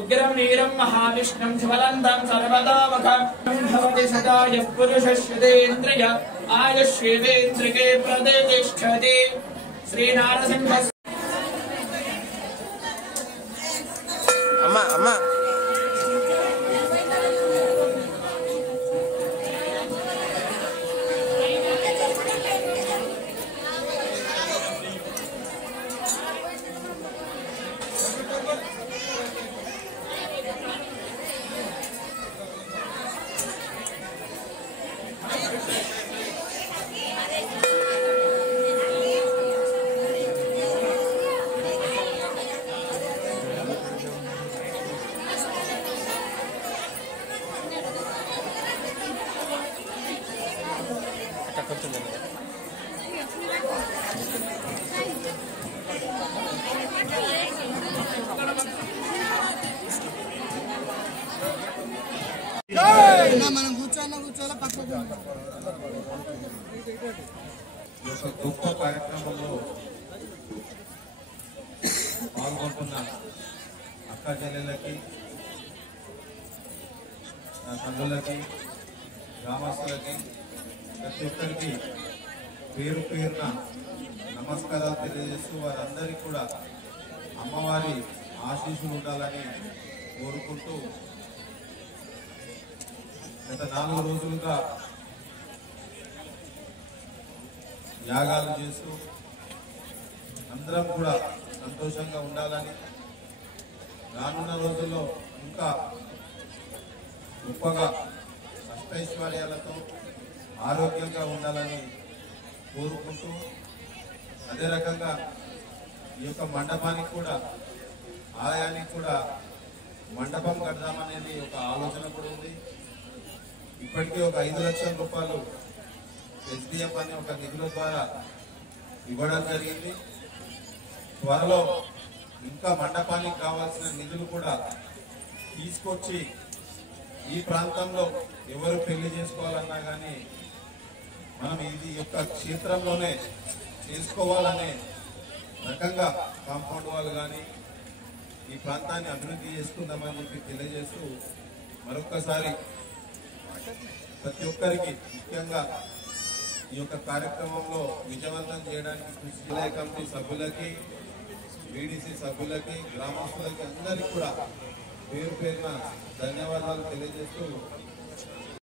उग्रं वीरं महाविष्णुं ज्वलन्तं सर्वतोमुखं भवति सदा यः पुरुषश्रुतेन्द्रिय आयुष्येवेन्द्रिये प्रतिष्ठति श्रीनारसिंह अम्मा మనం కూర్చోాల పక్కకు గొప్ప కార్యక్రమంలో పాల్గొంటున్న అక్క చెల్లెళ్ళకి నా తల్లులకి గ్రామస్తులకి ప్రతి ఒక్కరికి పేరు పేరున నమస్కారాలు తెలియజేస్తూ వారందరికీ కూడా అమ్మవారి ఆశీస్సులు ఉండాలని కోరుకుంటూ గత 4 రోజులుగా యాగాలు చేస్తూ అందరం కూడా సంతోషంగా ఉండాలని రానున్న రోజుల్లో ఇంకా గొప్పగా అష్టైశ్వర్యాలతో ఆరోగ్యంగా ఉండాలని కోరుకుంటూ అదే రకంగా ఈ యొక్క మండపానికి కూడా ఆలయానికి కూడా మండపం కడదామనేది ఒక ఆలోచన కూడా ఉంది. ఇప్పటికే ఒక 5 లక్షల రూపాయలు ఎస్డిఎఫ్ అనే ఒక నిధుల ద్వారా ఇవ్వడం జరిగింది. త్వరలో ఇంకా మండపానికి కావాల్సిన నిధులు కూడా తీసుకొచ్చి ఈ ప్రాంతంలో ఎవరు పెళ్లి చేసుకోవాలన్నా కానీ మనం ఇది యొక్క క్షేత్రంలోనే చేసుకోవాలనే రకంగా కాంపౌండ్ వాళ్ళు కానీ ఈ ప్రాంతాన్ని అభివృద్ధి చేసుకుందామని చెప్పి తెలియజేస్తూ మరొక్కసారి ప్రతి ఒక్కరికి ముఖ్యంగా ఈ యొక్క కార్యక్రమంలో విజయవంతం చేయడానికి కృషి కమిటీ సభ్యులకి వీడీసీ సభ్యులకి గ్రామస్తులకి అందరికీ కూడా పేరు పేరున ధన్యవాదాలు తెలియజేస్తూ